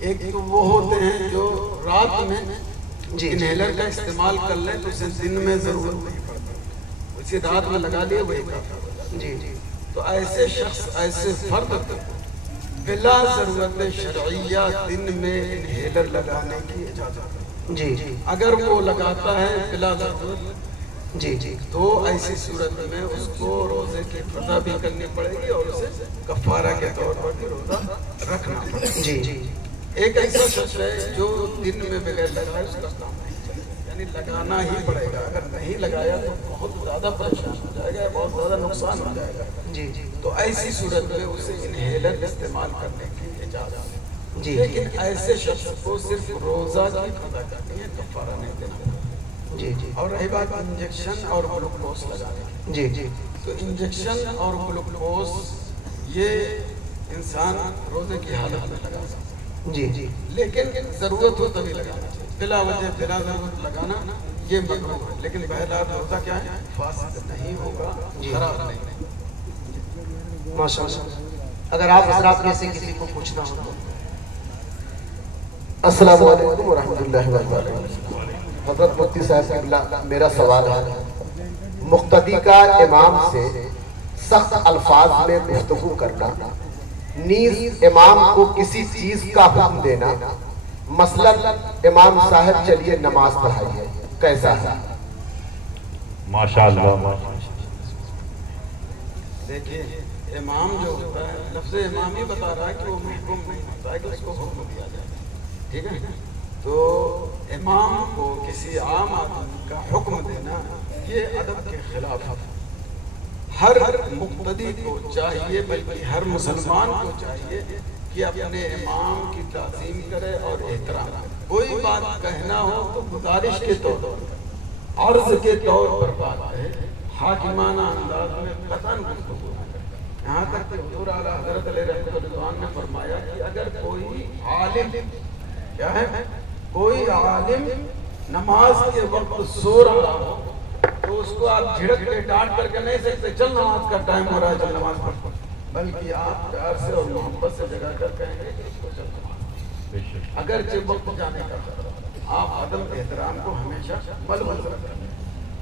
ایک تو وہ ہوتے ہیں جو رات میں انہیلر کا استعمال کر لیں تو اسے دن میں ضرورت نہیں پڑتا، اسے رات میں لگا لیے وہی کافی ہے۔ تو ایسے شخص، ایسے فرد بلا ضرورت شرعیہ دن میں انہیلر لگانے کی اجازت ہے۔ اگر وہ لگاتا ہے بلا ضرورت تو ایسی صورت میں اس کو روزے کی قضا بھی کرنی پڑے گی اور اسے کفارہ کے طور پر بھی روزہ رکھنا پڑے گا۔ ایک ایسا شخص ہے جو دن میں بغیر لگائے اس کا کام نہیں چلے گا، یعنی لگانا ہی پڑے گا، اگر نہیں لگایا تو بہت زیادہ پریشان ہو جائے گا، بہت زیادہ نقصان ہو جائے گا۔ تو ایسی صورت میں اسے انہیلر استعمال کرنے کی اجازت ہے، لیکن ایسے شخص کو صرف روزہ کی قضا کرنی ہے، کفارہ نہیں دینا۔ اور رہی بات انجیکشن اور گلوکوز لگانے کی، تو انجیکشن اور گلوکوز یہ انسان روزے کی حالت میں لگا سکتا ہے، لیکن ضرورت ہو تبھی لگانا چاہیے، بلا وجہ بلا ضرورت لگانا یہ مکروہ ہے، لیکن بہرحال روزہ کیا ہے، فاسد نہیں ہوگا، خراب نہیں ہوگا۔ ماشاء اللہ۔ اگر آپ حضرات میں سے کسی کو پوچھنا ہو تو۔ السلام علیکم ورحمۃ اللہ وبرکاتہ۔ حضرت مفتی صاحب قبلہ، میرا سوال ہے، مقتدی کا امام سے سخت الفاظ میں گفتگو کرنا، نیز امام کو کسی چیز کا حکم دینا، مثلا امام صاحب چلیے نماز پڑھائیے، کیسا ہے؟ ماشاءاللہ۔ دیکھیے امام جو ہوتا ہے، لفظ امام ہی بتا رہا ہے کہ وہ محکوم نہیں ہوتا ہے کہ اس کو حکم دیا جائے، ٹھیک ہے؟ تو امام کو کسی عام آدمی کا حکم دینا یہ ادب کے خلاف ہے۔ ہر مقتدی کو چاہیے، بلکہ ہر مسلمان کو چاہیے کہ اپنے امام کی تعظیم کرے اور احترام کرے۔ کوئی بات کہنا ہو تو گزارش کے طور پر، عرض کے طور پر بات کہے، حاکمانہ انداز میں قطعاً گفتگو نہ کرے۔ یہاں تک کہ حضور اعلیٰ حضرت علیہ رضوان نے فرمایا کہ اگر کوئی عالم، کیا ہے، کوئی عالم نماز کے وقت سو رہا ہو تو اس کو آپ جھڑک کے ڈانٹ کر کے نہیں سکتے چل نماز کا ٹائم ہو رہا ہے چل نماز پڑھ، بلکہ آپ پیار سے اور محبت سے جگا کر کہیں گے کہ اس کو چل نماز، اگرچہ وقت جانے کا خطرہ، آپ عدم احترام کو ہمیشہ ملحوظ رکھیں۔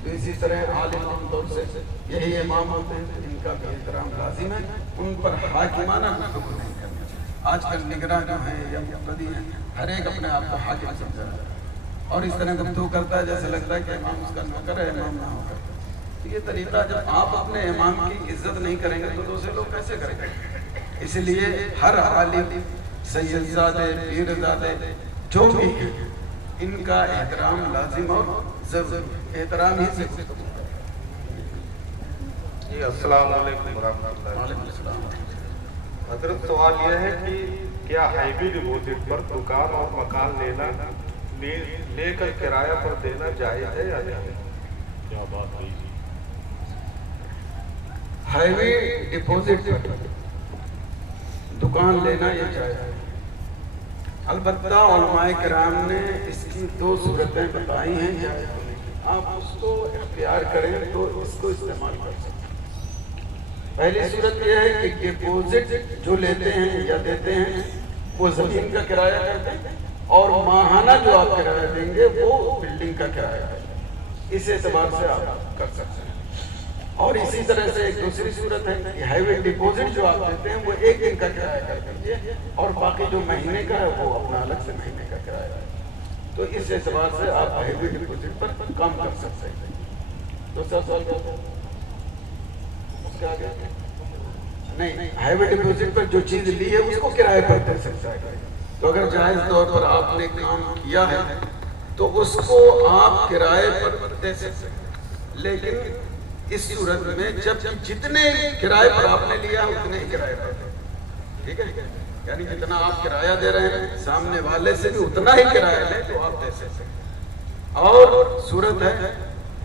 تو اسی طرح عالم عام طور سے یہی امام ہوتے ہیں، ان کا بھی احترام لازم ہے، ان پر حاکمانہ گفتگو نہیں کرنا چاہیے۔ آج کل نگراں جو ہیں یا مقتدی ہیں، ہر ایک اپنے آپ کو حاکم سمجھا ہے اور اس طرح گفتگو کرتا ہے جیسے لگتا ہے کہ امام اس کا نوکر ہے، امام نہ ہو کر۔ تو یہ طریقہ، جب آپ اپنے امام کی عزت نہیں کریں گے تو دوسرے لوگ کیسے کریں گے؟ اس لیے ہر عالم، سید زادے، پیر زادے جو بھی ہیں، ان کا احترام لازم اور ضروری، احترام ہی سے گفتگو کریں۔ جی السلام علیکم ورحمۃ اللہ۔ وعلیکم السلام۔ حضرت سوال یہ ہے کہ کیا ہیوی ڈپوزٹ پر دکان اور مکان لینا، لے کر کرایہ پر دینا جائز ہے یا نہیں؟ کیا بات ہے؟ ہیوی ڈپوزٹ پر دکان لینا یہ جائز ہے، البتہ علماء کرام نے اس کی دو صورتیں بتائی ہیں، جائز ہونے کی، آپ اس کو اختیار کریں تو اس کو استعمال کر سکتے ہیں۔ پہلی صورت یہ ہے کہ ڈپوزٹ جو لیتے ہیں یا دیتے ہیں وہ زمین کا کرایہ کرتے ہیں اور ماہانہ جو آپ کرایہ دیں گے وہ بلڈنگ کا کرایہ کرتے ہیں، اس اعتبار سے آپ کر سکتے ہیں۔ اور اسی طرح سے ایک دوسری صورت ہے کہ ہیوی ڈپوزٹ جو آپ دیتے ہیں وہ ایک دن کا کرایہ کر دیجیے اور باقی جو مہینے کا ہے وہ اپنا الگ سے مہینے کا کرایہ ہے، تو اس اعتبار سے آپ ہیوی ڈپوزٹ پر کام کر سکتے ہیں۔ دوسرا سوال کیا تھا؟ اس کے آگے نہیں، ہیوی ڈپوزٹ پر جو چیز لی ہے اس کو کرایہ پر دے سکتا ہے، تو اگر جائز طور پر آپ نے کام کیا ہے تو اس کو آپ کرائے پر دے سکتے ہیں، لیکن اس صورت میں جب جتنے کرائے پر آپ نے لیا اتنے ہی کرائے پر دیں، ٹھیک ہے؟ یعنی جتنا آپ کرایہ دے رہے ہیں سامنے والے سے بھی اتنا ہی کرایہ لیں تو آپ دے سکتے ہیں۔ اور صورت ہے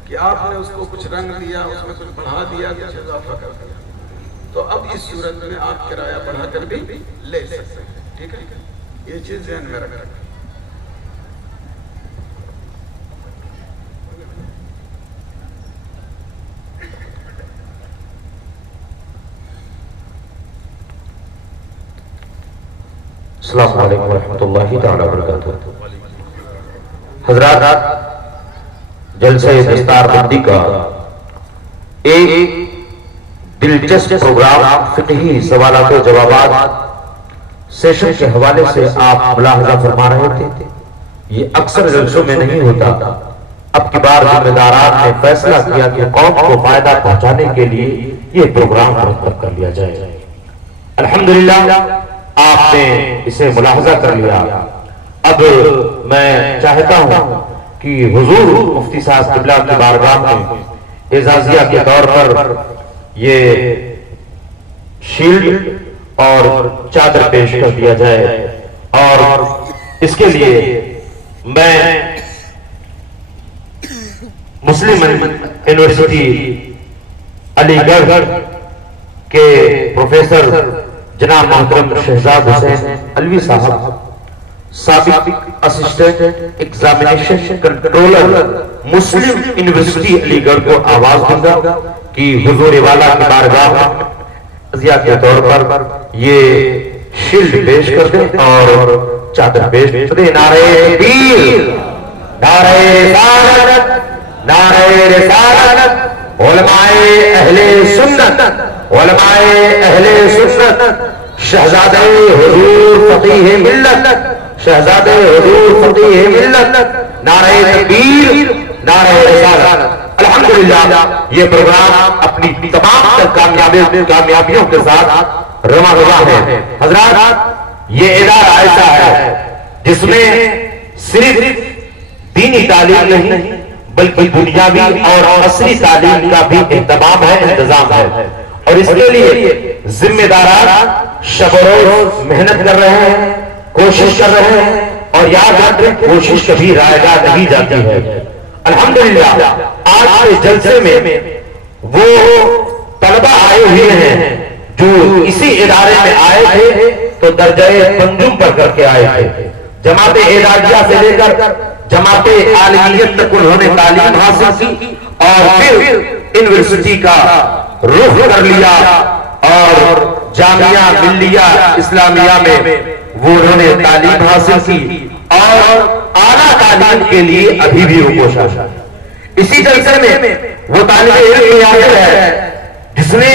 کہ آپ نے اس کو کچھ رنگ دیا، اس میں کچھ بڑھا دیا، کچھ اضافہ کر دیا، تو اب اس صورت میں آپ کرایہ بڑھا کر بھی لے سکتے ہیں، ٹھیک ہے؟ یہ چیز ذہن میں رکھیں۔ السلام علیکم ورحمۃ اللہ تعالی وبرکاتہ۔ حضرات، جلسہ دستار بندی کا ایک دلچسپ پروگرام فقہی سوالات و جوابات سیشن کے حوالے سے آپ ملاحظہ فرما رہے تھے۔ یہ اکثر جلسوں میں نہیں ہوتا۔ اب کی بار ذمہ داران نے فیصلہ کیا کہ قوم کو فائدہ پہنچانے کے لیے یہ پروگرام مرتب کر لیا جائے۔ الحمدللہ آپ نے اسے ملاحظہ کر لیا۔ اب میں چاہتا ہوں کہ حضور مفتی صاحب قبلہ کی بارگاہ میں اعزازیہ کے طور پر یہ شیلڈ اور چادر پیش کر دیا جائے، اور اس کے لیے میں مسلم یونیورسٹی علی گڑھ کے پروفیسر جناب محترم شہزاد حسین علوی صاحب، سابق اسسٹنٹ ایگزامینیشن کنٹرولر مسلم یونیورسٹی علی گڑھ کو آواز دوں گا کہ حضور والا کی بارگاہ عزیہ کے طور پر یہ شیلڈ پیش کر دیں اور چادر پیش کر دیں۔ نعرہ تکبیر، نعرہ رسالت، نعرہ رسالت، علماء اہل سنت، علماء اہل سنت، شہزادہ حضور فقیہ ملت، شہزادہ حضور فقیہ ملت، نعرہ تکبیر، نعرہ رسالت۔ الحمدللہ یہ پروگرام اپنی تمام تر کامیابیوں کے ساتھ رواں ہوا ہے۔ حضرات، یہ ادارہ ایسا ہے جس میں صرف دینی تعلیم نہیں بلکہ دنیاوی اور عصری تعلیم کا بھی اہتمام ہے، انتظام ہے، اور اس کے لیے ذمہ داران شب و روز محنت کر رہے ہیں، کوشش کر رہے ہیں، اور یاد رکھیں کوشش کبھی رائگاں نہیں جاتی ہے۔ الحمدللہ آج کے جلسے میں وہ طلبہ آئے ہوئے ہیں جو اسی ادارے میں آئے تھے تو درجہ پنجم پر کر کے آئے تھے۔ جماعت اعدادیہ سے لے کر جماعت عالمیت تک انہوں نے تعلیم حاصل کی اور پھر یونیورسٹی کا رخ کر لیا، اور جامعہ ملیہ اسلامیہ میں وہ انہوں نے تعلیم حاصل کی، اور اعلیٰ تعلیم کے لیے ابھی بھی وہ کوشش ہے۔ اسی جلسے میں وہ طالب علم ہے جس نے